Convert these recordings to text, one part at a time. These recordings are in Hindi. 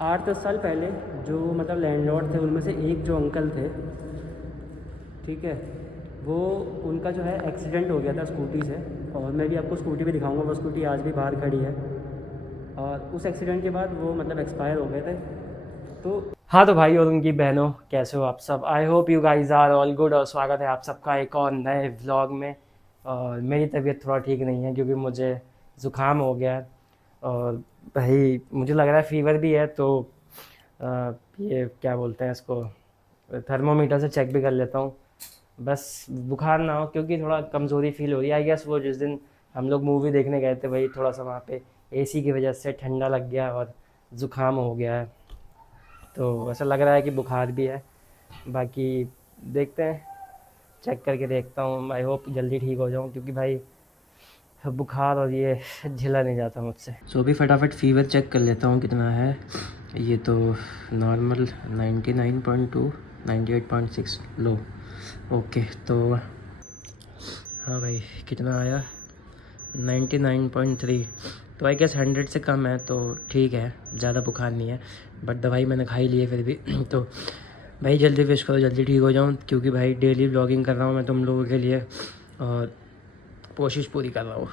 8-10 साल पहले जो मतलब लैंडलॉर्ड थे उनमें से एक जो अंकल थे, ठीक है, वो उनका जो है एक्सीडेंट हो गया था स्कूटी से। और मैं भी आपको स्कूटी भी दिखाऊंगा, वो स्कूटी आज भी बाहर खड़ी है। और उस एक्सीडेंट के बाद वो मतलब एक्सपायर हो गए थे। तो हाँ, तो भाई और उनकी बहनों, कैसे हो आप सब? I hope you guys are all good. और स्वागत है आप सबका एक और नए व्लॉग में। और मेरी तबीयत थोड़ा ठीक नहीं है क्योंकि मुझे ज़ुकाम हो गया है। और भाई मुझे लग रहा है फीवर भी है, तो ये क्या बोलते हैं इसको, थर्मोमीटर से चेक भी कर लेता हूँ, बस बुखार ना हो, क्योंकि थोड़ा कमज़ोरी फील हो रही है। आई गेस वो जिस दिन हम लोग मूवी देखने गए थे वही थोड़ा सा वहाँ पे एसी की वजह से ठंडा लग गया और ज़ुकाम हो गया है। तो ऐसा लग रहा है कि बुखार भी है। बाकी देखते हैं, चेक करके देखता हूँ। आई होप जल्दी ठीक हो जाऊँ क्योंकि भाई बुखार और ये झेला नहीं जाता मुझसे। सो अभी फटाफट फ़ीवर चेक कर लेता हूँ कितना है। ये तो नॉर्मल 99.2, 98.6 लो। ओके, तो हाँ भाई कितना आया, 99.3। तो आई गेस 100 से कम है, तो ठीक है, ज़्यादा बुखार नहीं है। बट दवाई मैंने खाई ली है फिर भी तो भाई जल्दी विश करो जल्दी ठीक हो जाऊँ, क्योंकि भाई डेली व्लॉगिंग कर रहा हूँ मैं तुम लोगों के लिए और कोशिश पूरी कर रहा हूँ।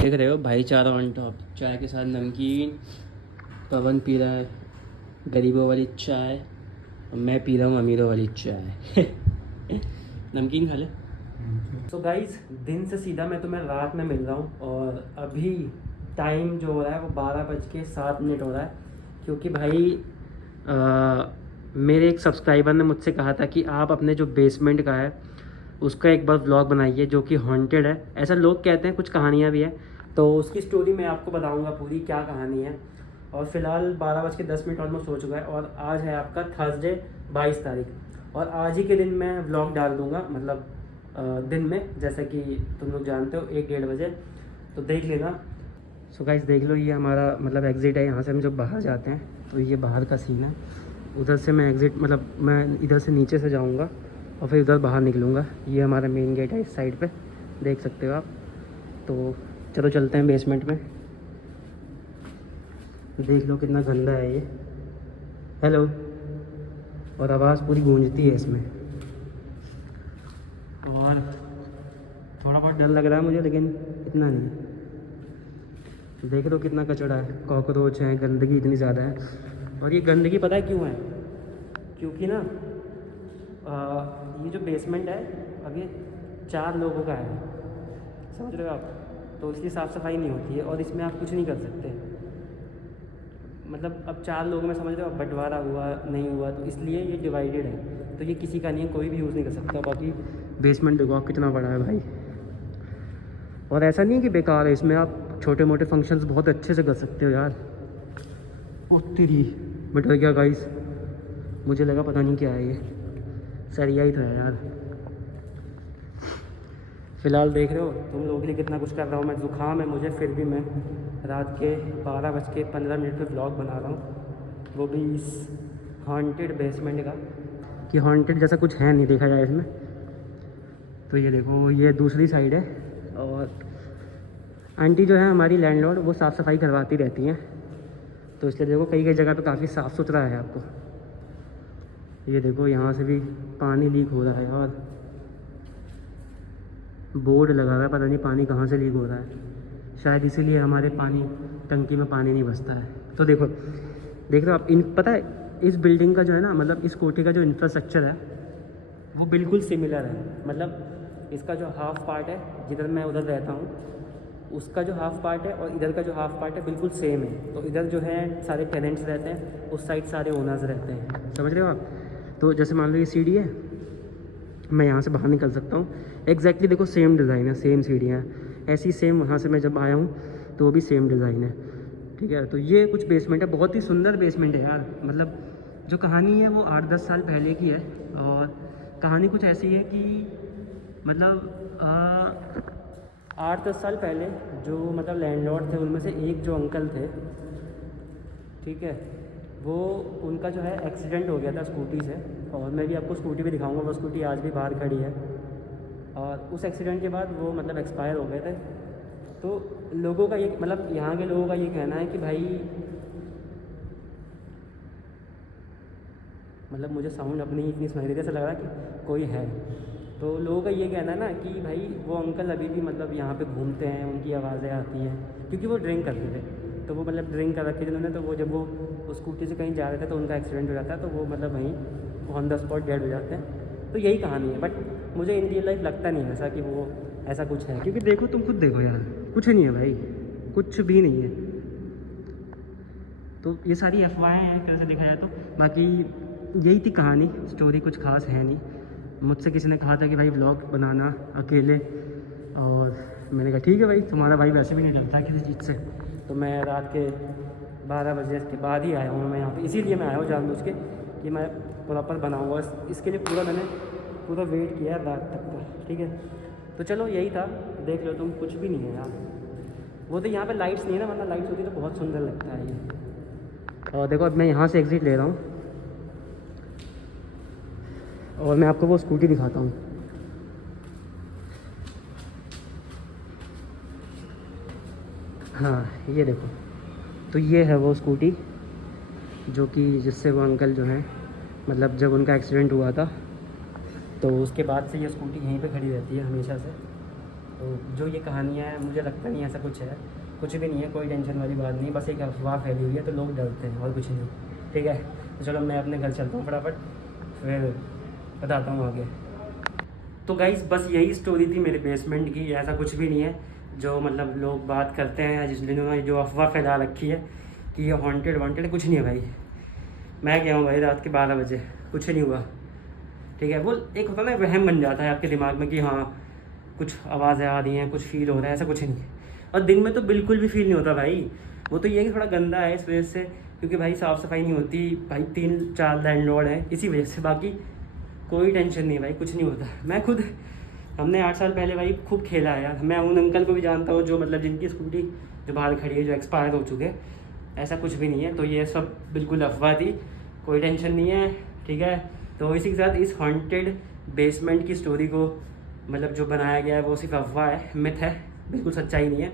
देख रहे हो भाईचारा ऑन टॉप, चाय के साथ नमकीन। पवन पी रहा है गरीबों वाली चाय और मैं पी रहा हूँ अमीरों वाली चाय नमकीन खा ले। तो गाइस, दिन से सीधा मैं तुम्हें रात में मिल रहा हूँ और अभी टाइम जो हो रहा है वो 12:07 हो रहा है। क्योंकि भाई मेरे एक सब्सक्राइबर ने मुझसे कहा था कि आप अपने जो बेसमेंट का है उसका एक बार व्लॉग बनाइए जो कि हॉन्टेड है, ऐसा लोग कहते हैं, कुछ कहानियाँ भी हैं। तो उसकी स्टोरी मैं आपको बताऊँगा पूरी क्या कहानी है। और फिलहाल 12:10 ऑलमोस्ट हो चुका है और आज है आपका थर्सडे 22 तारीख। और आज ही के दिन मैं व्लॉग डाल दूँगा, मतलब दिन में, जैसा कि तुम लोग जानते हो 1-1:30 बजे, तो देख लेना। सो गाइस देख लो, ये हमारा मतलब एग्ज़िट है। यहाँ से हम जब बाहर जाते हैं तो ये बाहर का सीन है। उधर से मैं एग्ज़िट, मतलब मैं इधर से नीचे से जाऊँगा और फिर उधर बाहर निकलूँगा। ये हमारा मेन गेट है, इस साइड पे देख सकते हो आप। तो चलो चलते हैं बेसमेंट में। देख लो कितना गंदा है ये। हेलो, और आवाज़ पूरी गूंजती है इसमें। और थोड़ा बहुत डर लग रहा है मुझे, लेकिन इतना नहीं। देख लो कितना कचरा है, कॉकरोच है, गंदगी इतनी ज़्यादा है। और ये गंदगी पता है क्यों है? क्योंकि ना ये जो बेसमेंट है अभी 4 लोगों का है, समझ रहे हो आप? तो इसलिए साफ़ सफाई नहीं होती है और इसमें आप कुछ नहीं कर सकते। मतलब अब 4 लोगों में, समझ रहे हो, बंटवारा हुआ नहीं हुआ, तो इसलिए ये डिवाइडेड है। तो ये किसी का नहीं है, कोई भी यूज़ नहीं कर सकता। बाकी बेसमेंट देखो आप कितना बड़ा है भाई। और ऐसा नहीं है कि बेकार है, इसमें आप छोटे मोटे फंक्शंस बहुत अच्छे से कर सकते हो यार। ओ तेरी, बेटा क्या गाइस, मुझे लगा पता नहीं क्या है ये, सरिया ही तो है यार। फ़िलहाल देख रहे हो तुम लोगों के लिए कितना कुछ कर रहा हूँ मैं। ज़ुकाम है मुझे, फिर भी मैं रात के 12:15 पे व्लॉग बना रहा हूँ, वो भी इस हॉन्टेड बेसमेंट का। कि हॉन्टेड जैसा कुछ है नहीं देखा जाए इसमें। तो ये देखो, ये दूसरी साइड है। और आंटी जो है हमारी लैंडलॉर्ड, वो साफ़ सफाई करवाती रहती हैं, तो इसलिए देखो कई कई जगह पे काफ़ी साफ़ सुथरा है आपको। ये देखो यहाँ से भी पानी लीक हो रहा है और बोर्ड लगा हुआ है, पता नहीं पानी कहाँ से लीक हो रहा है। शायद इसीलिए हमारे पानी टंकी में पानी नहीं बसता है। तो देखो, देख रहे हो आप, इन पता है इस बिल्डिंग का जो है ना, मतलब इस कोठी का जो इंफ्रास्ट्रक्चर है वो बिल्कुल सिमिलर है। मतलब इसका जो हाफ़ पार्ट है, जिधर मैं उधर रहता हूँ, उसका जो हाफ़ पार्ट है और इधर का जो हाफ़ पार्ट है बिल्कुल सेम है। तो इधर जो है सारे टेनेंट्स रहते हैं, उस साइड सारे ओनर्स रहते हैं, समझ रहे हो आप? तो जैसे मान लो ये सीढ़ी है, मैं यहाँ से बाहर निकल सकता हूँ। एग्जैक्टली देखो सेम डिज़ाइन है, सेम सीढ़ियाँ हैं, ऐसी सेम वहाँ से मैं जब आया हूँ तो वो भी सेम डिज़ाइन है। ठीक है, तो ये कुछ बेसमेंट है, बहुत ही सुंदर बेसमेंट है यार। मतलब जो कहानी है वो 8-10 साल पहले की है। और कहानी कुछ ऐसी है कि मतलब 8-10 साल पहले जो मतलब लैंडलॉर्ड थे उनमें से एक जो अंकल थे, ठीक है, वो उनका जो है एक्सीडेंट हो गया था स्कूटी से। और मैं भी आपको स्कूटी भी दिखाऊंगा, वो स्कूटी आज भी बाहर खड़ी है। और उस एक्सीडेंट के बाद वो मतलब एक्सपायर हो गए थे। तो लोगों का ये मतलब यहाँ के लोगों का ये कहना है कि भाई मतलब मुझे साउंड अपनी ही इतनी सुनाई देती है, ऐसा लग रहा है कि कोई है। तो लोगों का ये कहना है ना कि भाई वो अंकल अभी भी मतलब यहाँ पे घूमते हैं, उनकी आवाज़ें आती हैं, क्योंकि वो ड्रिंक करते थे। तो वो मतलब ड्रिंक कर रखे जिन्होंने, तो वो जब वो स्कूटी से कहीं जा रहे थे तो उनका एक्सीडेंट हो जाता है, तो वो मतलब वहीं ऑन द स्पॉट डेड हो जाते हैं। तो यही कहानी है। बट मुझे इन रियल लाइफ लगता नहीं है ऐसा कि वो ऐसा कुछ है, क्योंकि देखो तुम खुद देखो यार, कुछ नहीं है भाई, कुछ भी नहीं है। तो ये सारी अफवाहें हैं एक तरह से देखा जाए तो। बाकी यही थी कहानी, स्टोरी कुछ खास है नहीं। मुझसे किसी ने कहा था कि भाई व्लॉग बनाना अकेले, और मैंने कहा ठीक है भाई, तुम्हारा भाई वैसे भी नहीं डरता किसी चीज़ से। तो मैं रात के 12 बजे के बाद ही आया हूँ मैं यहाँ पे, इसीलिए मैं आया हूँ जानबूझ के कि मैं प्रॉपर बनाऊँगा। इसके लिए मैंने पूरा वेट किया रात तक का, ठीक है। तो चलो यही था, देख लो तुम, कुछ भी नहीं है यार। वो तो यहाँ पे लाइट्स नहीं है ना, वरना लाइट्स होती तो बहुत सुंदर लगता है ये। और देखो अब मैं यहाँ से एग्ज़िट ले रहा हूँ और मैं आपको वो स्कूटी दिखाता हूँ। हाँ ये देखो, तो ये है वो स्कूटी जो कि जिससे वो अंकल जो है मतलब जब उनका एक्सीडेंट हुआ था तो उसके बाद से ये स्कूटी यहीं पे खड़ी रहती है हमेशा से। तो जो ये कहानियाँ हैं, मुझे लगता नहीं ऐसा कुछ है, कुछ भी नहीं है, कोई टेंशन वाली बात नहीं, बस एक अफवाह फैली हुई है तो लोग डरते हैं और कुछ नहीं, ठीक है। तो चलो मैं अपने घर चलता हूँ फटाफट, फिर बताता हूँ आगे। तो गाइस बस यही स्टोरी थी मेरे बेसमेंट की, ऐसा कुछ भी नहीं है जो मतलब लोग बात करते हैं या जिन्होंने जो अफवाह फैला रखी है कि ये हॉन्टेड वॉन्टेड, कुछ नहीं है भाई। मैं गया हूँ भाई रात के 12 बजे, कुछ नहीं हुआ, ठीक है। वो एक होता है ना, वहम बन जाता है आपके दिमाग में कि हाँ कुछ आवाज़ें आ रही हैं, कुछ फील हो रहा है, ऐसा कुछ नहीं है। और दिन में तो बिल्कुल भी फील नहीं होता भाई। वो तो ये है कि थोड़ा गंदा है इस वजह से, क्योंकि भाई साफ़ सफाई नहीं होती भाई, 3-4 लैंडलॉर्ड हैं इसी वजह से, बाकी कोई टेंशन नहीं भाई, कुछ नहीं होता। मैं खुद, हमने 8 साल पहले भाई खूब खेला है यार। मैं उन अंकल को भी जानता हूँ जो मतलब जिनकी स्कूटी जो बाहर खड़ी है, जो एक्सपायर हो चुके, ऐसा कुछ भी नहीं है। तो ये सब बिल्कुल अफवाह थी, कोई टेंशन नहीं है, ठीक है। तो इसी के साथ इस हॉन्टेड बेसमेंट की स्टोरी को मतलब जो बनाया गया है वो सिर्फ अफवाह है, मिथ है, बिल्कुल सच्चाई नहीं है।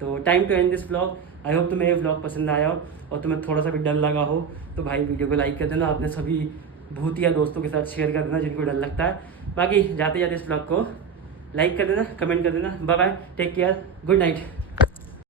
तो time to end this vlog. I hope तुम्हें ये व्लॉग पसंद आया हो और तुम्हें थोड़ा सा भी डर लगा हो तो भाई वीडियो को लाइक कर देना, अपने सभी भूतिया दोस्तों के साथ शेयर कर देना जिनको डर लगता है। बाकी जाते जाते इस व्लॉग को लाइक कर देना, कमेंट कर देना। Bye bye, take care, good night.